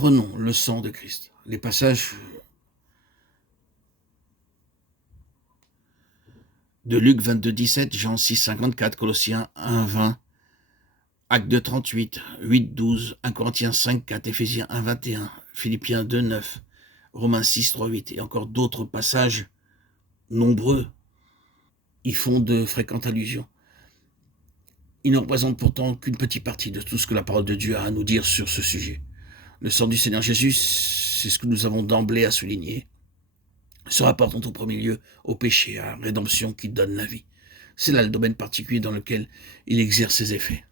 Prenons le sang de Christ. Les passages de Luc 22, 17, Jean 6, 54, Colossiens 1, 20, Actes 2, 38, 8, 12, 1 Corinthiens 5, 4, Éphésiens 1, 21, Philippiens 2, 9, Romains 6, 3, 8, et encore d'autres passages nombreux y font de fréquentes allusions. Ils ne représentent pourtant qu'une petite partie de tout ce que la parole de Dieu a à nous dire sur ce sujet. Le sang du Seigneur Jésus, c'est ce que nous avons d'emblée à souligner, se rapporte en tout premier lieu au péché, à la rédemption qui donne la vie. C'est là le domaine particulier dans lequel il exerce ses effets.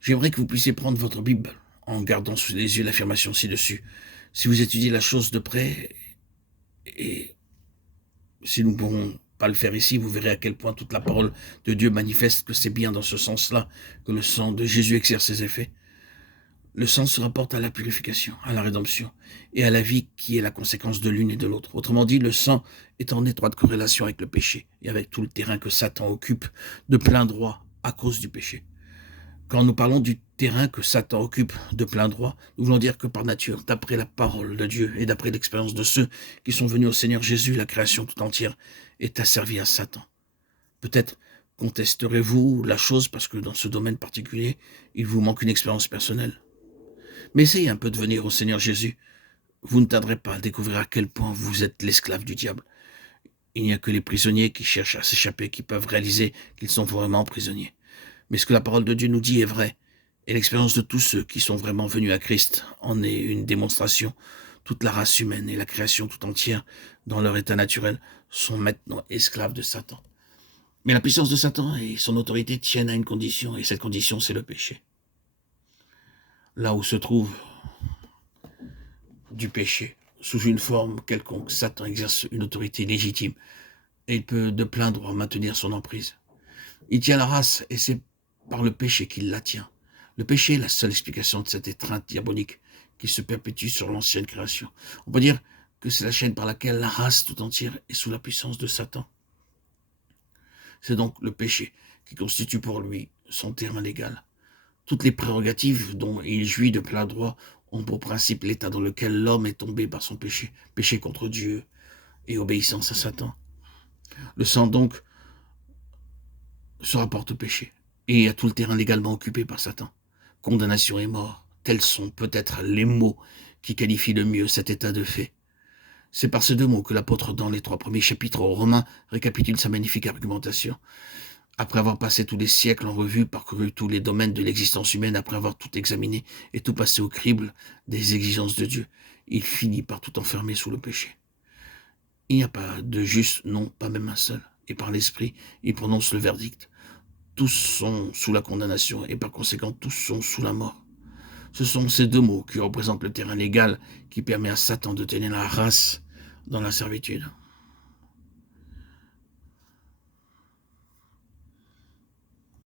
J'aimerais que vous puissiez prendre votre Bible en gardant sous les yeux l'affirmation ci-dessus. Si vous étudiez la chose de près, et si nous ne pourrons pas le faire ici, vous verrez à quel point toute la parole de Dieu manifeste que c'est bien dans ce sens-là que le sang de Jésus exerce ses effets. Le sang se rapporte à la purification, à la rédemption et à la vie qui est la conséquence de l'une et de l'autre. Autrement dit, le sang est en étroite corrélation avec le péché et avec tout le terrain que Satan occupe de plein droit à cause du péché. Quand nous parlons du terrain que Satan occupe de plein droit, nous voulons dire que par nature, d'après la parole de Dieu et d'après l'expérience de ceux qui sont venus au Seigneur Jésus, la création tout entière est asservie à Satan. Peut-être contesterez-vous la chose parce que dans ce domaine particulier, il vous manque une expérience personnelle. Mais essayez un peu de venir au Seigneur Jésus. Vous ne tarderez pas à découvrir à quel point vous êtes l'esclave du diable. Il n'y a que les prisonniers qui cherchent à s'échapper qui peuvent réaliser qu'ils sont vraiment prisonniers. Mais ce que la parole de Dieu nous dit est vrai. Et l'expérience de tous ceux qui sont vraiment venus à Christ en est une démonstration. Toute la race humaine et la création tout entière, dans leur état naturel, sont maintenant esclaves de Satan. Mais la puissance de Satan et son autorité tiennent à une condition, et cette condition, c'est le péché. Là où se trouve du péché, sous une forme quelconque, Satan exerce une autorité légitime, et il peut de plein droit maintenir son emprise. Il tient la race, et c'est par le péché qu'il la tient. Le péché est la seule explication de cette étreinte diabolique qui se perpétue sur l'ancienne création. On peut dire que c'est la chaîne par laquelle la race tout entière est sous la puissance de Satan. C'est donc le péché qui constitue pour lui son terrain légal. Toutes les prérogatives dont il jouit de plein droit ont pour principe l'état dans lequel l'homme est tombé par son péché, péché contre Dieu et obéissance à Satan. Le sang donc se rapporte au péché et à tout le terrain légalement occupé par Satan. Condamnation et mort, tels sont peut-être les mots qui qualifient le mieux cet état de fait. C'est par ces deux mots que l'apôtre, dans les 3 premiers chapitres aux Romains, récapitule sa magnifique argumentation. Après avoir passé tous les siècles en revue, parcouru tous les domaines de l'existence humaine, après avoir tout examiné et tout passé au crible des exigences de Dieu, il finit par tout enfermer sous le péché. Il n'y a pas de juste, non, pas même un seul. Et par l'Esprit, il prononce le verdict. Tous sont sous la condamnation et par conséquent tous sont sous la mort. Ce sont ces deux mots qui représentent le terrain légal qui permet à Satan de tenir la race dans la servitude.